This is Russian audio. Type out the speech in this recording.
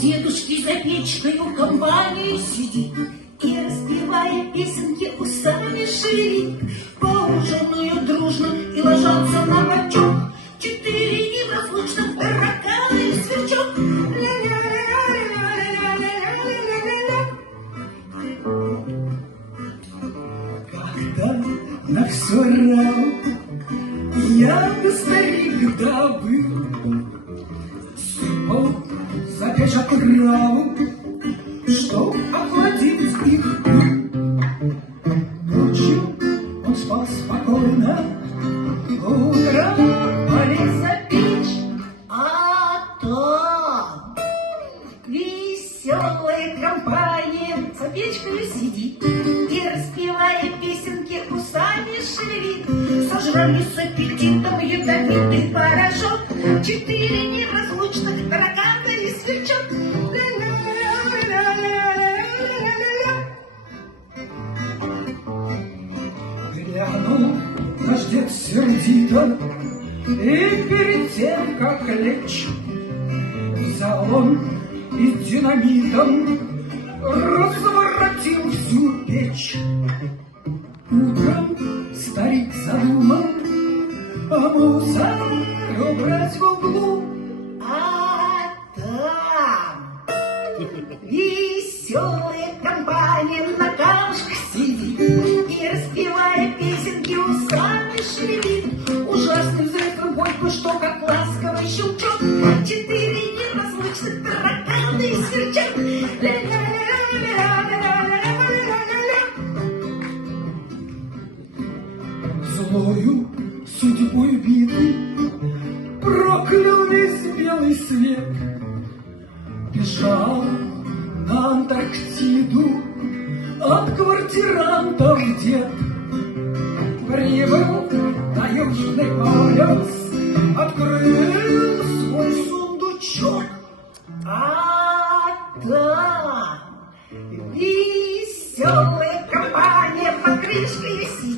дедушки за печкой у компании сидит и, распевая песенки, усами шевелит. Поужинают дружно и ложатся на бочок 4 неразлучных таракана и сверчок. Когда на все равно я бы старик добыл, сыпал за печь отраву, чтоб охладить их пыл. Ночью он спал спокойно, утром полез за печь, А там веселая компания за печкой сидит и, распевая песенки, усами шевелит. Сожрали с аппетитом ядовитый порошок 4 неразлучных таракана и сверчок. Глянул наш дед сердито, и перед тем, как лечь, взял он и динамитом разворотил всю печь. Утром старик задумал мусор убрать в углу, А там веселая компания на камушках сидит и, распевая песенки, усами шевелит. Ужасный взрыв бойку, что как ласковый щелчок 4 неразлучных таракана и сверчок. злою судьбой битый проклял весь белый свет. Бежал на Антарктиду от квартирантов дед. Прибыл на Южный полюс, открыл свой сундучок. А там веселая компания под крышкой сидит